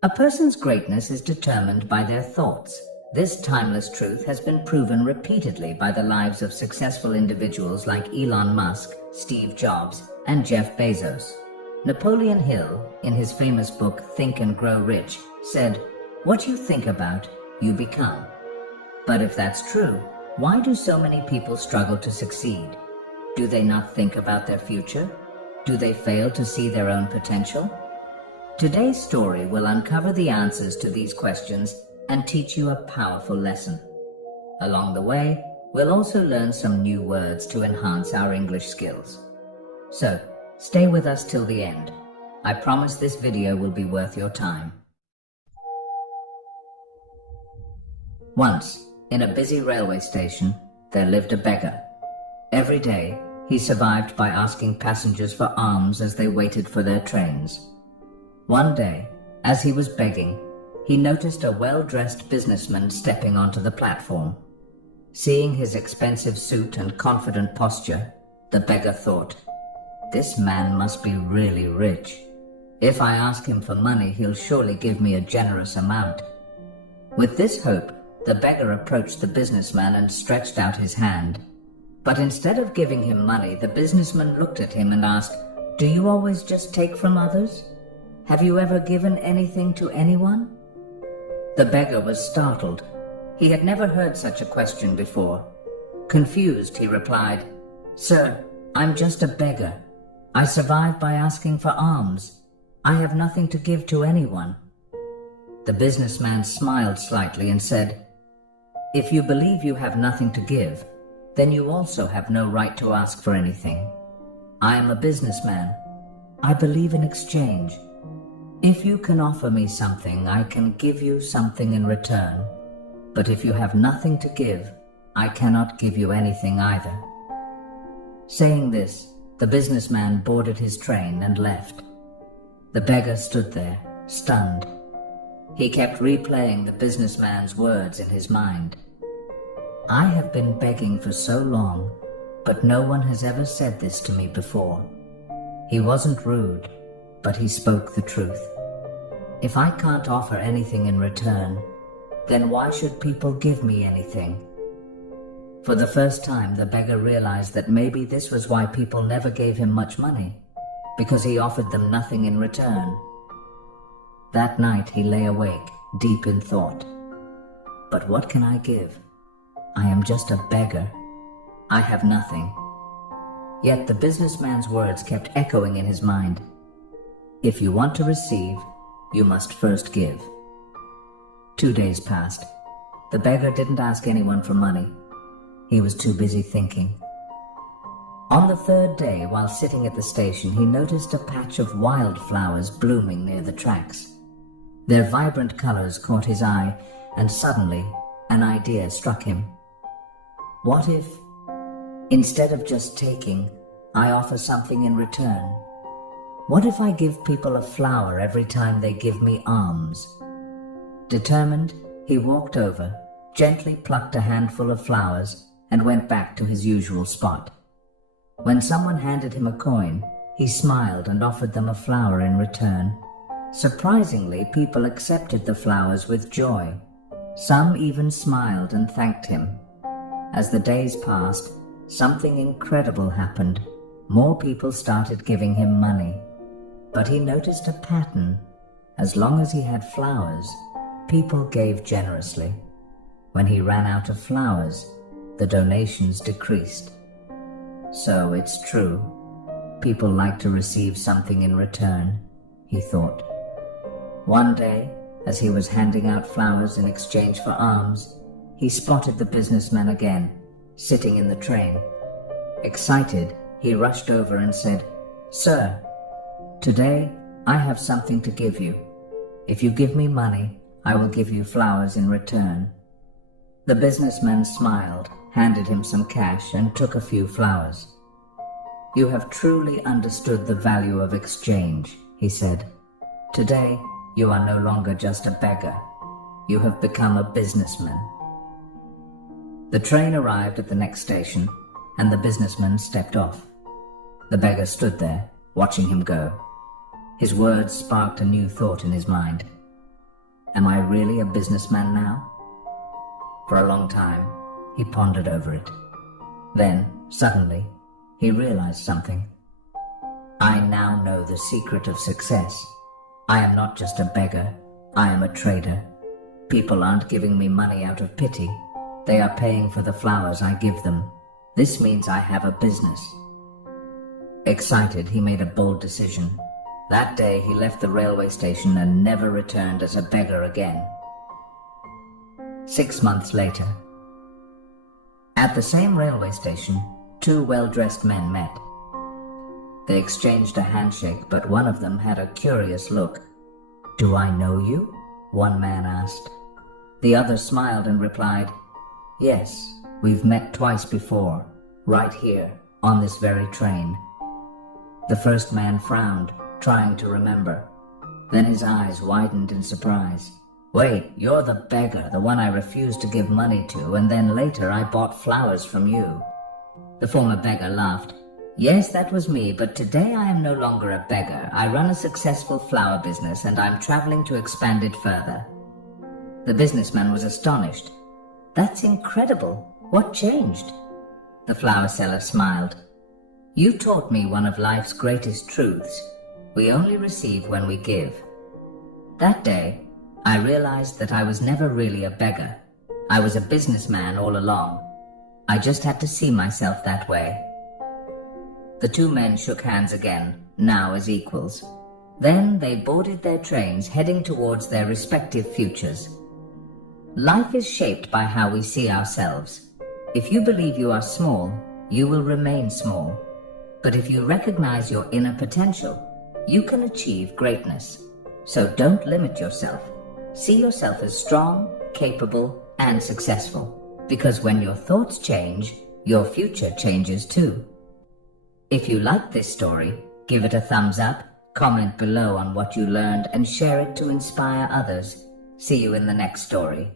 A person's greatness is determined by their thoughts. This timeless truth has been proven repeatedly by the lives of successful individuals like Elon Musk, Steve Jobs, and Jeff Bezos. Napoleon Hill, in his famous book Think and Grow Rich, said, "What you think about, you become." But if that's true, why do so many people struggle to succeed? Do they not think about their future? Do they fail to see their own potential? Today's story will uncover the answers to these questions and teach you a powerful lesson. Along the way, we'll also learn some new words to enhance our English skills. So, stay with us till the end. I promise this video will be worth your time. Once, in a busy railway station, there lived a beggar. Every day, he survived by asking passengers for alms as they waited for their trains. One day, as he was begging, he noticed a well-dressed businessman stepping onto the platform. Seeing his expensive suit and confident posture, the beggar thought, "This man must be really rich. If I ask him for money, he'll surely give me a generous amount." With this hope, the beggar approached the businessman and stretched out his hand. But instead of giving him money, the businessman looked at him and asked, "Do you always just take from others? Have you ever given anything to anyone?" The beggar was startled. He had never heard such a question before. Confused, he replied, "Sir, I'm just a beggar. I survive by asking for alms. I have nothing to give to anyone." The businessman smiled slightly and said, "If you believe you have nothing to give, then you also have no right to ask for anything. I am a businessman. I believe in exchange. If you can offer me something, I can give you something in return. But if you have nothing to give, I cannot give you anything either." Saying this, the businessman boarded his train and left. The beggar stood there, stunned. He kept replaying the businessman's words in his mind. "I have been begging for so long, but no one has ever said this to me before." He wasn't rude, but he spoke the truth. If I can't offer anything in return, then why should people give me anything? For the first time, the beggar realized that maybe this was why people never gave him much money, because he offered them nothing in return. That night he lay awake, deep in thought. "But what can I give? I am just a beggar. I have nothing." Yet the businessman's words kept echoing in his mind. "If you want to receive, you must first give." 2 days passed. The beggar didn't ask anyone for money. He was too busy thinking. On the third day, while sitting at the station, he noticed a patch of wildflowers blooming near the tracks. Their vibrant colors caught his eye, and suddenly, an idea struck him. What if, instead of just taking, I offer something in return? What if I give people a flower every time they give me alms? Determined, he walked over, gently plucked a handful of flowers, and went back to his usual spot. When someone handed him a coin, he smiled and offered them a flower in return. Surprisingly, people accepted the flowers with joy. Some even smiled and thanked him. As the days passed, something incredible happened. More people started giving him money. But he noticed a pattern. As long as he had flowers, people gave generously. When he ran out of flowers, the donations decreased. So it's true. People like to receive something in return, he thought. One day, as he was handing out flowers in exchange for alms, he spotted the businessman again, sitting in the train. Excited, he rushed over and said, "Sir, today I have something to give you. If you give me money, I will give you flowers in return." The businessman smiled, handed him some cash, and took a few flowers. "You have truly understood the value of exchange," he said. "Today, you are no longer just a beggar. You have become a businessman." The train arrived at the next station, and the businessman stepped off. The beggar stood there, watching him go. His words sparked a new thought in his mind. Am I really a businessman now? For a long time, he pondered over it. Then, suddenly, he realized something. I now know the secret of success. I am not just a beggar, I am a trader. People aren't giving me money out of pity. They are paying for the flowers I give them. This means I have a business. Excited, he made a bold decision. That day he left the railway station and never returned as a beggar again. 6 months later. At the same railway station, two well-dressed men met. They exchanged a handshake, but one of them had a curious look. "Do I know you?" one man asked. The other smiled and replied, "Yes, we've met twice before, right here, on this very train." The first man frowned, trying to remember. Then his eyes widened in surprise. "Wait, you're the beggar, the one I refused to give money to, and then later I bought flowers from you." The former beggar laughed. "Yes, that was me, but today I am no longer a beggar. I run a successful flower business and I'm traveling to expand it further." The businessman was astonished. "That's incredible. What changed?" The flower seller smiled. "You taught me one of life's greatest truths. We only receive when we give." That day, I realized that I was never really a beggar. I was a businessman all along. I just had to see myself that way. The two men shook hands again, now as equals. Then they boarded their trains, heading towards their respective futures. Life is shaped by how we see ourselves. If you believe you are small, you will remain small. But if you recognize your inner potential, you can achieve greatness. So don't limit yourself. See yourself as strong, capable, and successful. Because when your thoughts change, your future changes too. If you like this story, give it a thumbs up, comment below on what you learned, and share it to inspire others. See you in the next story.